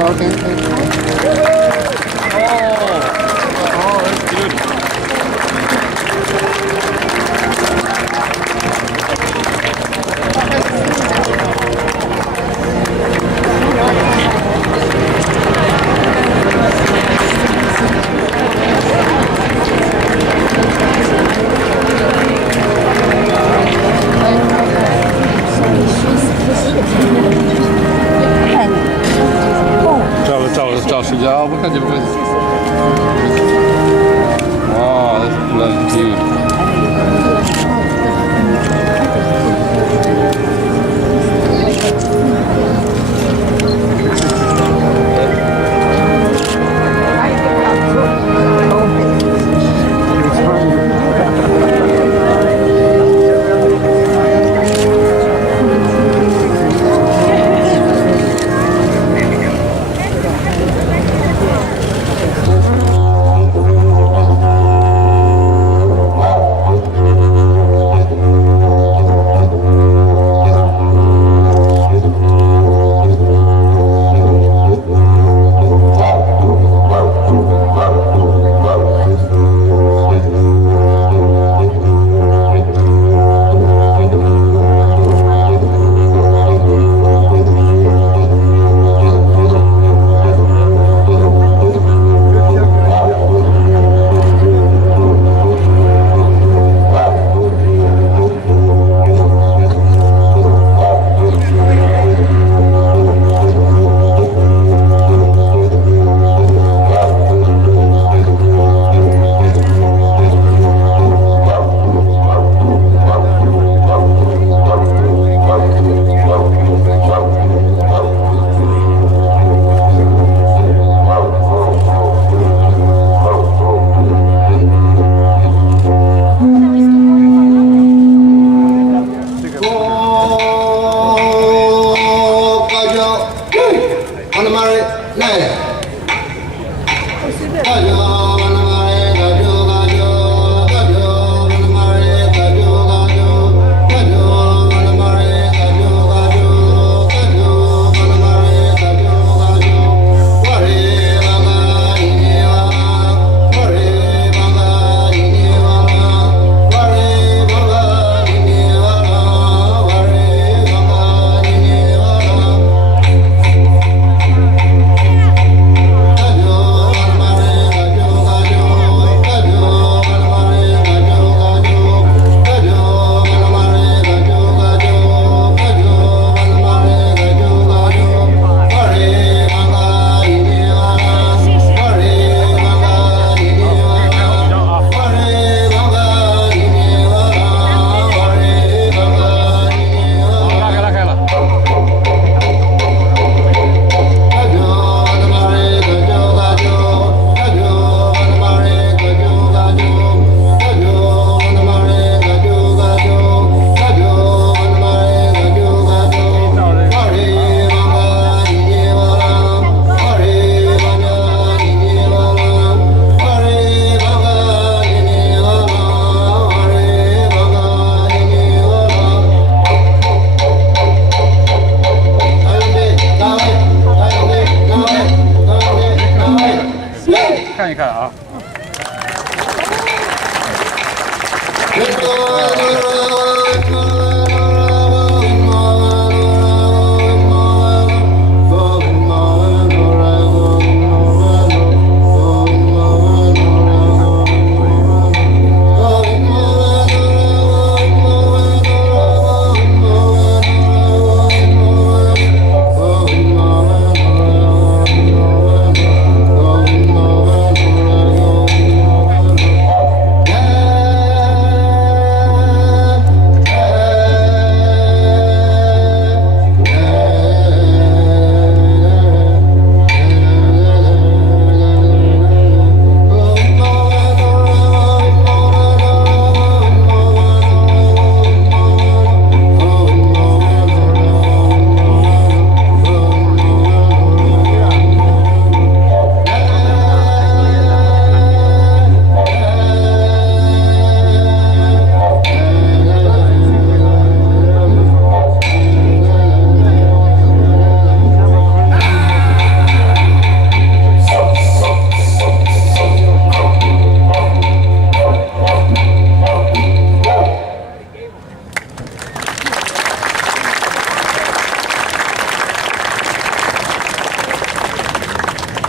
okay. Oh, that's good.找睡觉，我看这不是。哇，that's bloody cute.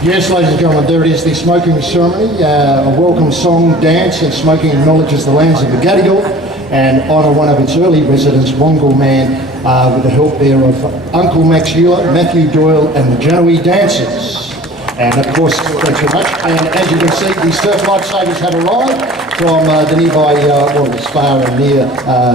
Yes, ladies and gentlemen, there it is, the smoking ceremony. A welcome song, dance and smoking acknowledges the lands of the Gadigal and honour one of its early residents, Wongal Man, with the help there of Uncle Max Ewer, Matthew Doyle and the Genoese dancers. And of course, thanks very much. And as you can see, the Surf Lifesavers have arrived from the nearby, as far and near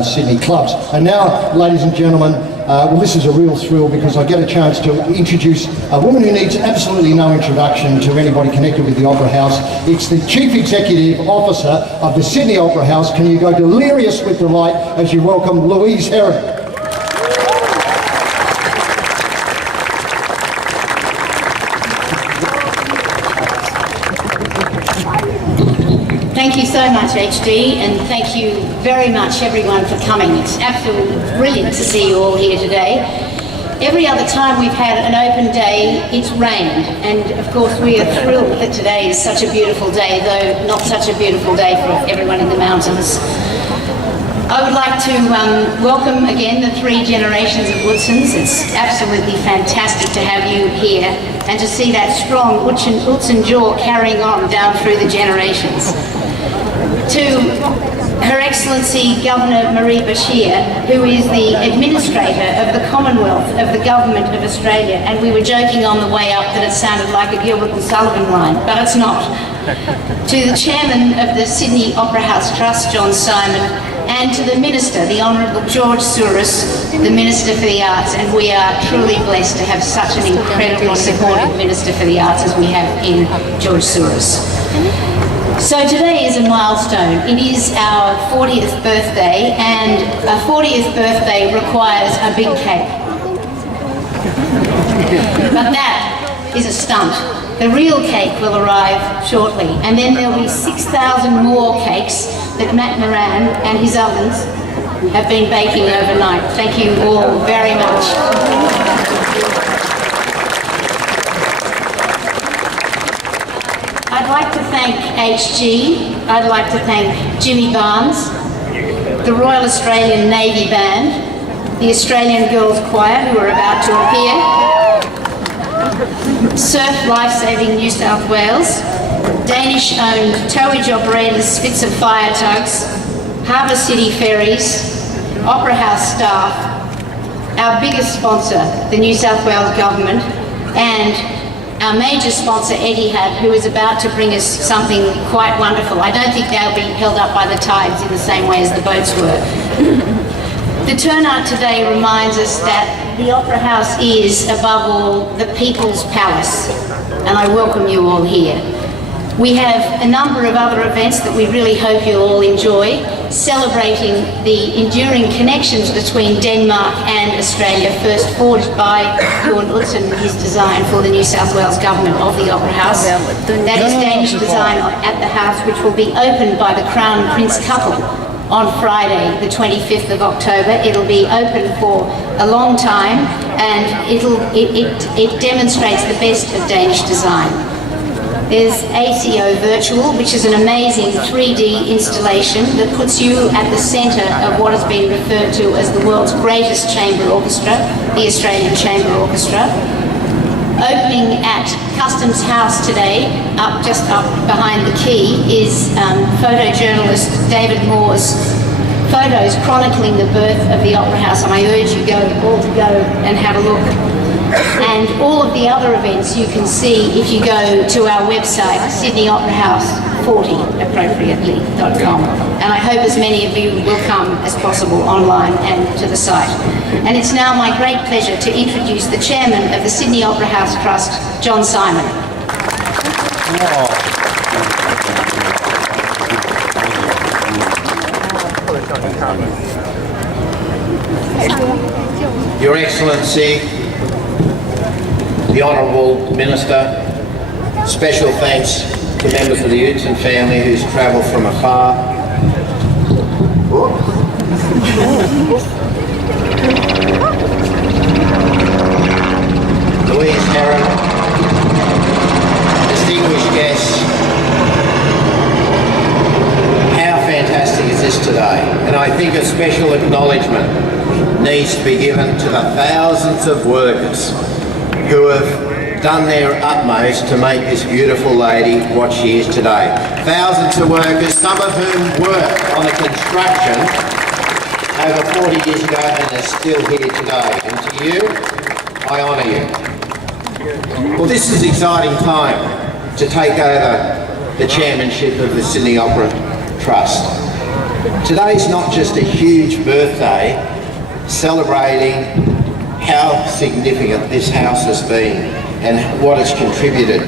Sydney clubs. And now, ladies and gentlemen, well, this is a real thrill because I get a chance to introduce a woman who needs absolutely no introduction to anybody connected with the Opera House. It's the Chief Executive Officer of the Sydney Opera House. Can you go delirious with delight as you welcome Louise Herron? Thank you so much, HD, and thank you very much, everyone, for coming. It's absolutely brilliant to see you all here today. Every other time we've had an open day, it's rained, and of course we are thrilled that today is such a beautiful day, though not such a beautiful day for everyone in the mountains. I would like to welcome again the 3 generations of Woodsons. It's absolutely fantastic to have you here and to see that strong Woodson jaw carrying on down through the generations. To Her Excellency Governor Marie Bashir, who is the Administrator of the Commonwealth of the Government of Australia, and we were joking on the way up that it sounded like a Gilbert and Sullivan line, but it's not. To the Chairman of the Sydney Opera House Trust, John Symond, and to the Minister, the Honourable George Souris, the Minister for the Arts, and we are truly blessed to have such an incredibly supportive Minister for the Arts as we have in George Souris. So today is a milestone. It is our 40th birthday, and a 40th birthday requires a big cake. But that is a stunt. The real cake will arrive shortly, and then there'll be 6,000 more cakes that Matt Moran and his ovens have been baking overnight. Thank you all very much. I'd like to thank HG, I'd like to thank Jimmy Barnes, the Royal Australian Navy Band, the Australian Girls Choir who are about to appear, Surf Lifesaving New South Wales, Danish-owned towage operators Spitzer Fire Tugs, Harbour City Ferries, Opera House staff, our biggest sponsor, the New South Wales Government, and our major sponsor, Etihad, who is about to bring us something quite wonderful. I don't think they'll be held up by the tides in the same way as the boats were. The turnout today reminds us that the Opera House is, above all, the People's Palace, and I welcome you all here. We have a number of other events that we really hope you'll all enjoy, celebrating the enduring connections between Denmark and Australia, first forged by Lord Utzon and his design for the New South Wales Government of the Opera House. That is Danish design at the house, which will be opened by the Crown Prince couple on Friday, the 25th of October. It'll be open for a long time, and it demonstrates the best of Danish design. There's ACO Virtual, which is an amazing 3D installation that puts you at the centre of what has been referred to as the world's greatest chamber orchestra, the Australian Chamber Orchestra. Opening at Customs House today, just up behind the quay, is photojournalist David Moore's photos chronicling the birth of the Opera House, and I urge you all to go and have a look. And all of the other events you can see if you go to our website, sydneyoperahouse40appropriately.com. And I hope as many of you will come as possible online and to the site. And it's now my great pleasure to introduce the Chairman of the Sydney Opera House Trust, John Symond. Your Excellency, the Honourable Minister, special thanks to members of the Utzon family who's travelled from afar. Louise Herron, distinguished guests, how fantastic is this today? And I think a special acknowledgement needs to be given to the thousands of workers who have done their utmost to make this beautiful lady what she is today. Thousands of workers, some of whom worked on the construction over 40 years ago and are still here today. And to you, I honour you. Well, this is an exciting time to take over the chairmanship of the Sydney Opera Trust. Today's not just a huge birthday celebrating how significant this house has been and what it's contributed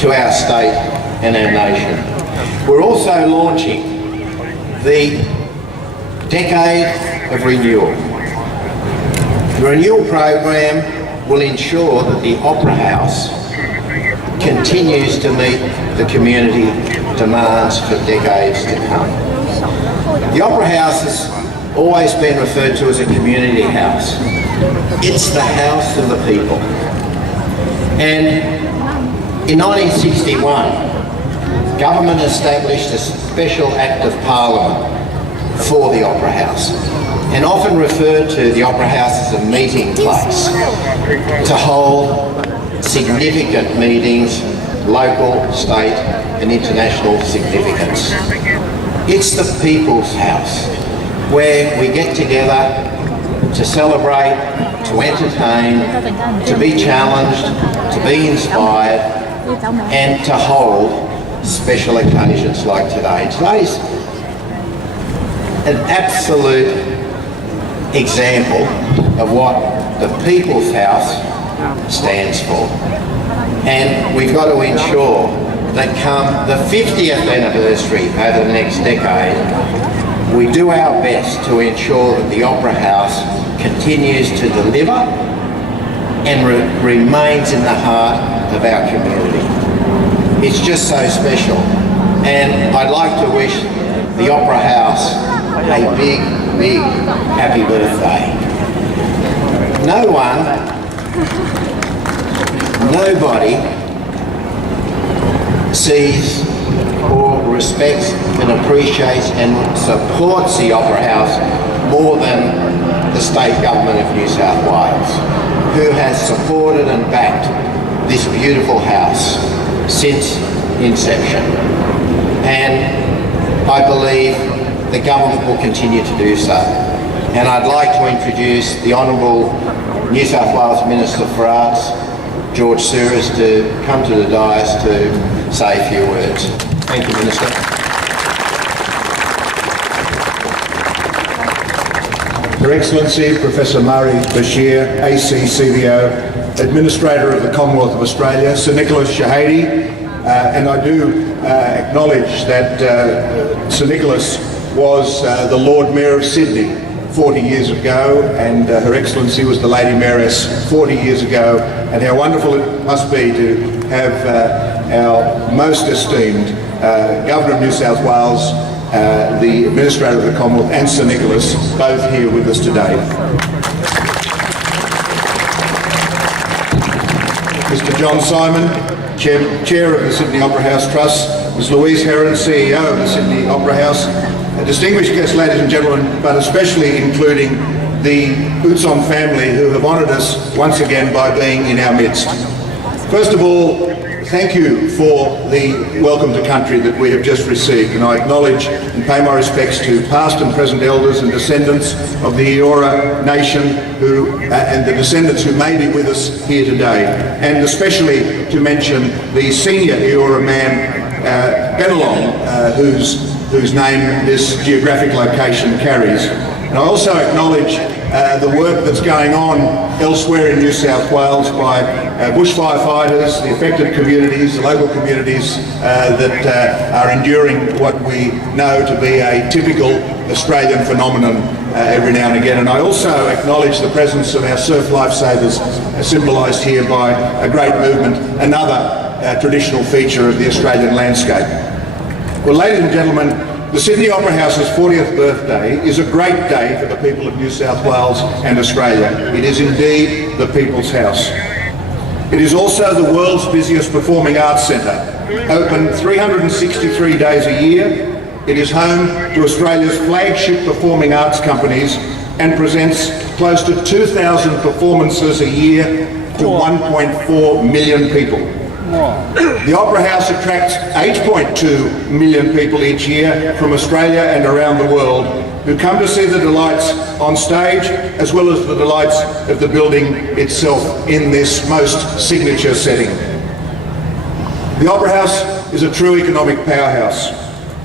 to our state and our nation. We're also launching the Decade of Renewal. The renewal program will ensure that the Opera House continues to meet the community demands for decades to come. The Opera House has always been referred to as a community house. It's the house of the people. And in 1961, government established a special Act of Parliament for the Opera House, and often referred to the Opera House as a meeting place to hold significant meetings, local, state and international significance. It's the people's house, where we get together to celebrate, to entertain, to be challenged, to be inspired and to hold special occasions like today. Today's an absolute example of what the People's House stands for. And we've got to ensure that come the 50th anniversary over the next decade, we do our best to ensure that the Opera House continues to deliver and remains in the heart of our community. It's just so special. And I'd like to wish the Opera House a big, big happy birthday. Nobody sees or respects and appreciates and supports the Opera House more than the state government of New South Wales, who has supported and backed this beautiful house since inception. And I believe the government will continue to do so. And I'd like to introduce the Honourable New South Wales Minister for Arts, George Souris, to come to the dais to say a few words. Thank you, Minister. Her Excellency Professor Murray Bashir, ACCBO, Administrator of the Commonwealth of Australia, Sir Nicholas Shahady, and I do acknowledge that Sir Nicholas was the Lord Mayor of Sydney 40 years ago, and Her Excellency was the Lady Mayoress 40 years ago, and how wonderful it must be to have our most esteemed Governor of New South Wales, the Administrator of the Commonwealth and Sir Nicholas, both here with us today. Mr John Symond, Chair of the Sydney Opera House Trust, Ms Louise Heron, CEO of the Sydney Opera House, distinguished guests, ladies and gentlemen, but especially including the Utzon family who have honoured us once again by being in our midst. First of all, thank you for the welcome to country that we have just received, and I acknowledge and pay my respects to past and present elders and descendants of the Eora nation and the descendants who may be with us here today, and especially to mention the senior Eora man, Bennelong, whose name this geographic location carries. And I also acknowledge the work that's going on elsewhere in New South Wales by bushfire fighters, the affected communities, the local communities that are enduring what we know to be a typical Australian phenomenon every now and again. And I also acknowledge the presence of our surf lifesavers, symbolised here by a great movement, another traditional feature of the Australian landscape. Well, ladies and gentlemen, the Sydney Opera House's 40th birthday is a great day for the people of New South Wales and Australia. It is indeed the People's House. It is also the world's busiest performing arts centre, open 363 days a year. It is home to Australia's flagship performing arts companies and presents close to 2,000 performances a year to 1.4 million people. The Opera House attracts 8.2 million people each year from Australia and around the world who come to see the delights on stage as well as the delights of the building itself in this most signature setting. The Opera House is a true economic powerhouse.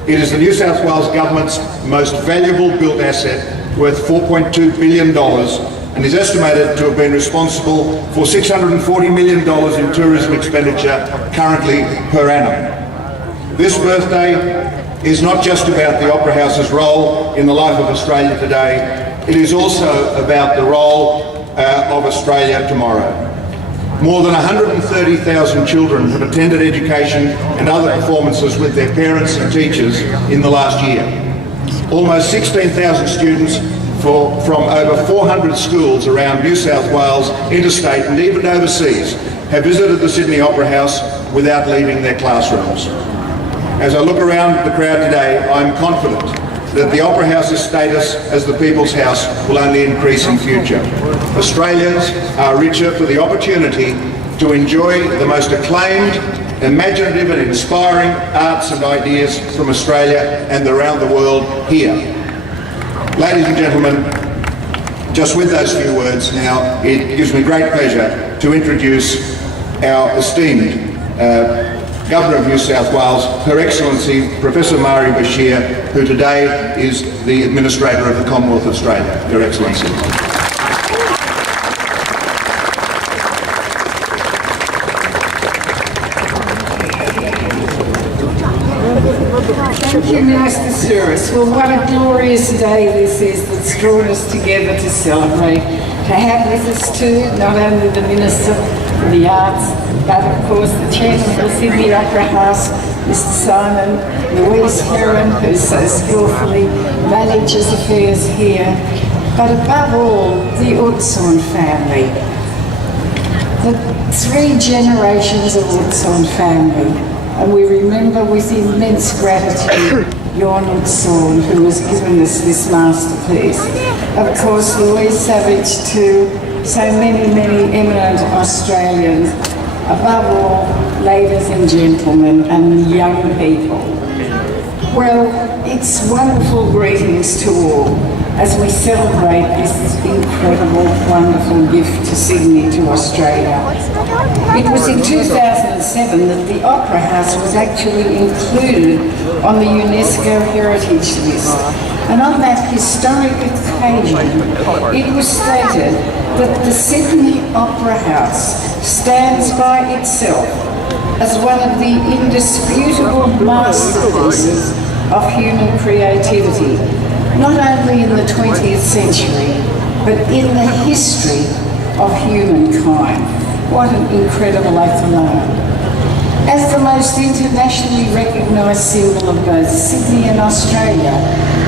It is the New South Wales Government's most valuable built asset, worth $4.2 billion, and is estimated to have been responsible for $640 million in tourism expenditure currently per annum. This birthday is not just about the Opera House's role in the life of Australia today, it is also about the role of Australia tomorrow. More than 130,000 children have attended education and other performances with their parents and teachers in the last year. Almost 16,000 students from over 400 schools around New South Wales, interstate and even overseas have visited the Sydney Opera House without leaving their classrooms. As I look around the crowd today, I'm confident that the Opera House's status as the People's House will only increase in future. Australians are richer for the opportunity to enjoy the most acclaimed, imaginative and inspiring arts and ideas from Australia and around the world here. Ladies and gentlemen, just with those few words now, it gives me great pleasure to introduce our esteemed Governor of New South Wales, Her Excellency Professor Mari Bashir, who today is the Administrator of the Commonwealth of Australia. Your Excellency. Thank you, Minister Souris. Well, what a glorious day this is that's drawn us together to celebrate. To have with us too, not only the Minister for the Arts, but of course the Chairman of the Sydney Opera House, Mr. Symond, Louise Heron, who so skillfully manages affairs here, but above all, the Utson family. The 3 generations of Utson family. And we remember with immense gratitude Jon Utson, who has given us this masterpiece. Of course, Louise Savage too, so many, many eminent Australians. Above all, ladies and gentlemen and young people. Well, it's wonderful greetings to all as we celebrate this incredible, wonderful gift to Sydney, to Australia. It was in 2007 that the Opera House was actually included on the UNESCO Heritage List. And on that historic occasion, it was stated that the Sydney Opera House stands by itself as one of the indisputable masterpieces of human creativity, not only in the 20th century, but in the history of humankind. What an incredible accolade. As the most internationally recognised symbol of both Sydney and Australia,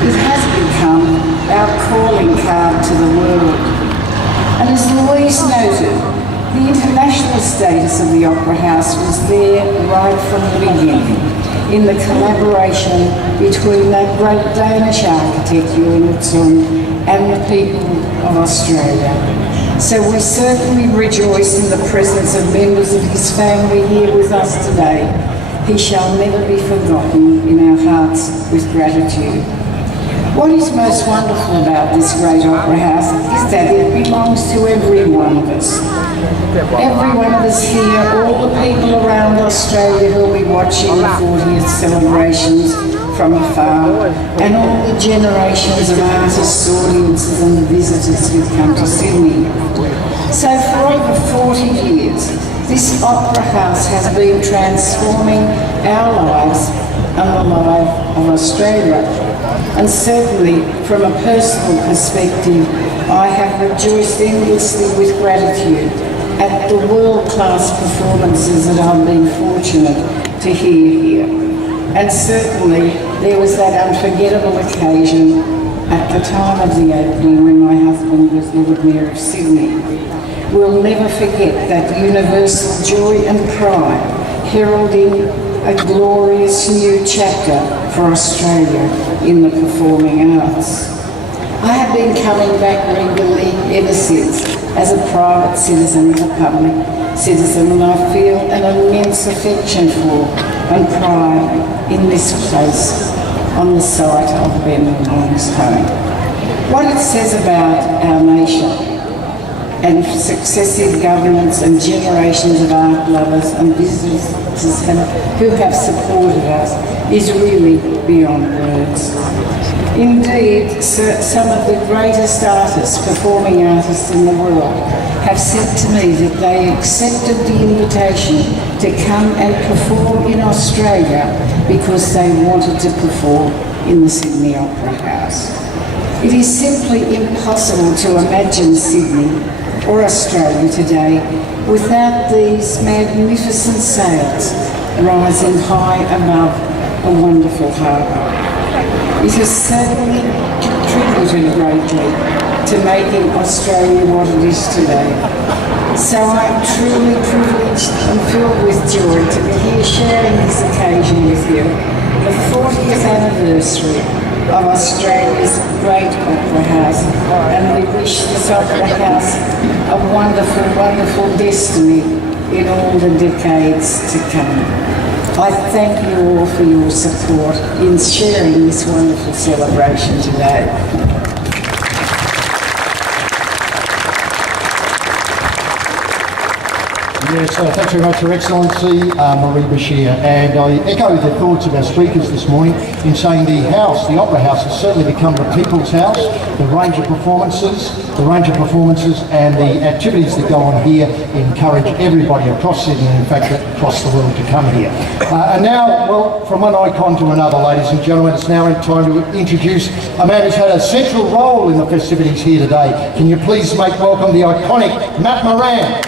it has become our calling card to the world. And as Louise noted, the international status of the Opera House was there right from the beginning, in the collaboration between that great Danish architect, Jon Utson, and the people of Australia. So we certainly rejoice in the presence of members of his family here with us today. He shall never be forgotten in our hearts with gratitude. What is most wonderful about this great Opera House is that it belongs to every one of us. Every one of us here, all the people around Australia who will be watching the 40th celebrations from afar, and all the generations of artists, audiences and the visitors who've come to Sydney. So for over 40 years, this Opera House has been transforming our lives and the life of Australia. And certainly, from a personal perspective, I have rejoiced endlessly with gratitude at the world-class performances that I've been fortunate to hear here. And certainly, there was that unforgettable occasion at the time of the opening when my husband was Lord Mayor of Sydney. We'll never forget that universal joy and pride heralding a glorious new chapter for Australia in the performing arts. I have been coming back regularly ever since as a private citizen, as a public citizen, and I feel an immense affection for and pride in this place on the site of Ben Long's home. What it says about our nation and successive governments and generations of art lovers and businesses who have supported us is really beyond words. Indeed, some of the greatest artists, performing artists in the world, have said to me that they accepted the invitation to come and perform in Australia because they wanted to perform in the Sydney Opera House. It is simply impossible to imagine Sydney or Australia today without these magnificent sails rising high above a wonderful harbour. It has certainly contributed greatly to making Australia what it is today. So I am truly privileged and filled with joy to be here sharing this occasion with you, the 40th anniversary of Australia's great opera house, and we wish this opera house a wonderful, wonderful destiny in all the decades to come. I thank you all for your support in sharing this wonderful celebration today. Yes, thanks very much, Your Excellency, Marie Bashir. And I echo the thoughts of our speakers this morning in saying the house, the Opera House, has certainly become the people's house. The range of performances and the activities that go on here encourage everybody across Sydney and in fact across the world to come here. And now, well, from one icon to another, ladies and gentlemen, it's now time to introduce a man who's had a central role in the festivities here today. Can you please make welcome the iconic Matt Moran.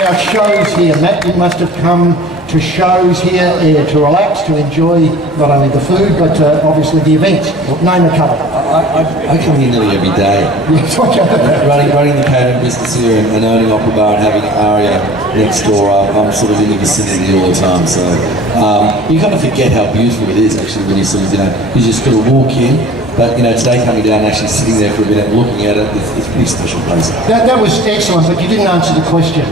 Our shows here, Matt, you must have come to shows here to relax, to enjoy not only the food but obviously the events. Name a couple. I come here nearly every day. running the catering business here and owning Opera Bar and having Aria next door. I'm sort of in the vicinity all the time, so you kind of forget how beautiful it is actually when you sort of, you just got to walk in. But today coming down and actually sitting there for a minute and looking at it, it's a pretty special place. That was excellent, but you didn't answer the question.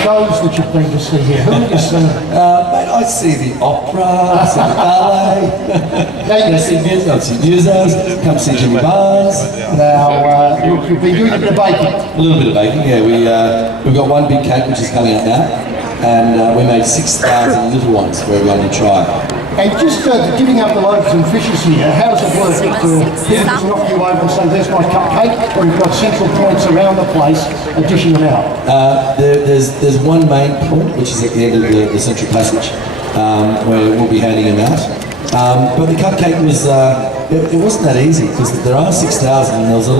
Shows that you've been to see here, who have you seen? Mate, I see the opera, I see the ballet, I see musos, come see Jimmy Barnes. Now, you've been doing a bit of baking. A little bit of baking, yeah. We've got one big cake which is coming up now, and we made 6,000 little ones for everyone to try. And just giving up the loaves and fishes here, how does it work? Do people just knock you over and say, there's my cupcake, or you've got central points around the place dishing them out? There's one main point, which is at the end of the central passage, where we'll be handing them out. But the cupcake was, it wasn't that easy, because there are 6,000, and there was a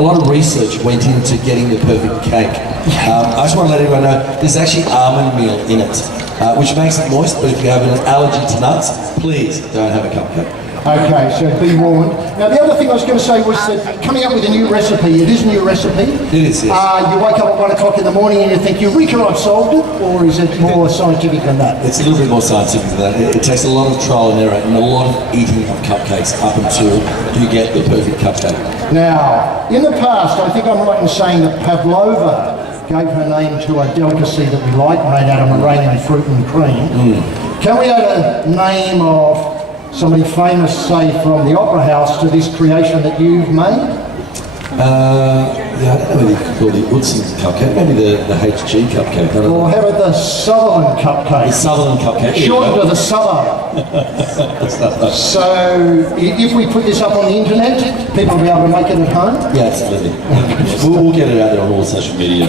lot of research went into getting the perfect cake. I just want to let everyone know, there's actually almond meal in it. Which makes it moist, but if you have an allergy to nuts, please don't have a cupcake. Okay, so be warned. Now, the other thing I was going to say was that coming up with a new recipe, it is a new recipe. It is, yes. You wake up at 1 o'clock in the morning and you think, Eureka, I've solved it, or is it more scientific than that? It's a little bit more scientific than that. It takes a lot of trial and error and a lot of eating of cupcakes up until you get the perfect cupcake. Now, in the past, I think I'm right in saying that Pavlova gave her name to a delicacy that we like, made out of Iranian fruit and cream. Can we add a name of somebody famous, say, from the Opera House to this creation that you've made? Yeah, I don't know whether you could call it the Udson's cupcake, maybe the HG cupcake. Or how about the Sutherland cupcake? The Sutherland cupcake. Shortened to the Suburb. So, if we put this up on the internet, people will be able to make it at home? Yeah, absolutely. We'll get it out there on all social media.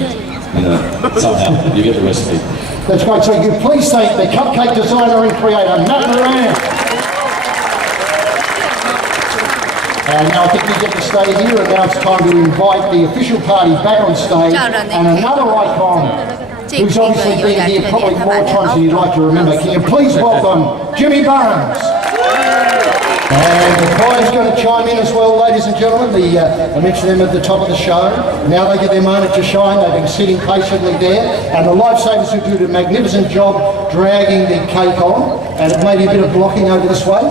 Somehow, you get the recipe. That's great. So you please thank the cupcake designer and creator, Matt Moran. And now I think we get to stay here, and now it's time to invite the official party back on stage, and another icon who's obviously been here probably more times than you'd like to remember. Can you please welcome Jimmy Barnes? And the choir's going to chime in as well, ladies and gentlemen. I mentioned them at the top of the show. Now they get their moment to shine. They've been sitting patiently there. And the Lifesavers who did a magnificent job dragging the cake on. And it may be a bit of blocking over this way.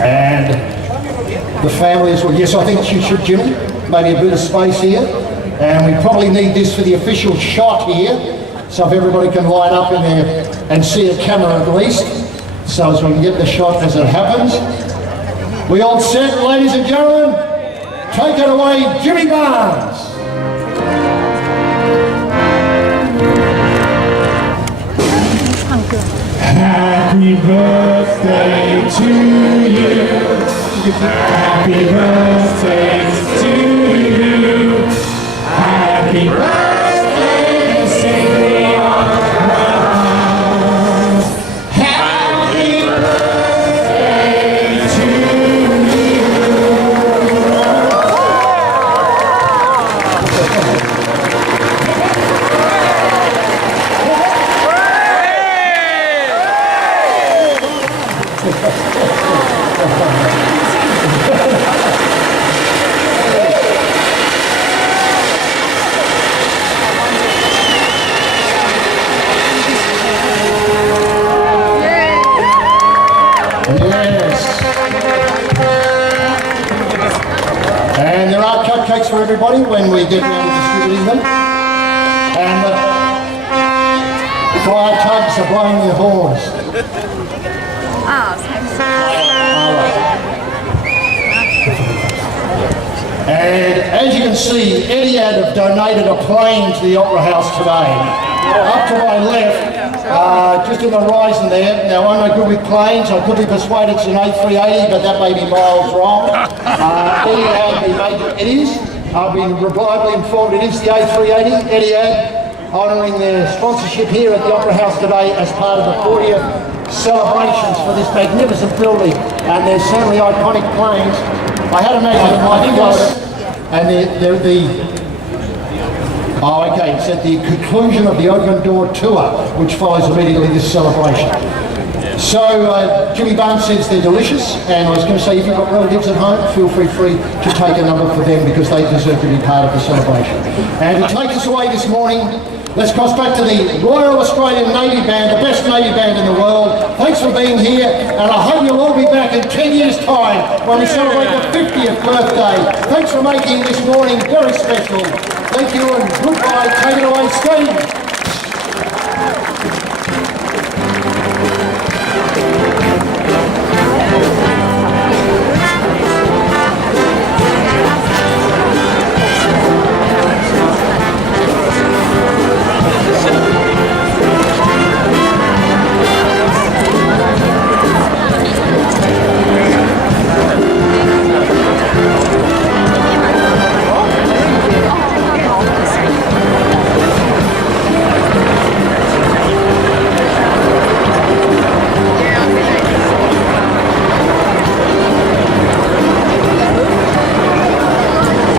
And the family as well. Yes, I think you should, Jimmy. Maybe a bit of space here. And we probably need this for the official shot here. So if everybody can line up in there and see a camera at least. So as we can get the shot as it happens. We all set, ladies and gentlemen? Take it away, Jimmy Barnes. Happy birthday to you. Happy birthday to you. Happy birthday, Cindy on the house. Happy birthday to And there are cupcakes for everybody when we get around to distributing them. And the fire tugs are blowing their horns. And as you can see, Etihad have donated a plane to the Opera House today. Up to my left, just in the horizon there. Now I'm no good with planes. I could be persuaded it's an A380, but that may be miles wrong. Etihad, it is. I've been reliably informed it is the A380. Etihad honouring their sponsorship here at the Opera House today as part of the 40th celebrations for this magnificent building. And they're certainly iconic planes. I had imagined it might float, and it's at the conclusion of the Open Door Tour, which follows immediately this celebration. So Jimmy Barnes says they're delicious, and I was going to say if you've got relatives at home, feel free to take a number for them because they deserve to be part of the celebration. And to take us away this morning, let's cross back to the Royal Australian Navy Band, the best Navy band in the world. Thanks for being here, and I hope you'll all be back in 10 years' time when we celebrate the 50th birthday. Thanks for making this morning very special. Thank you and goodbye. Take it away, Steve.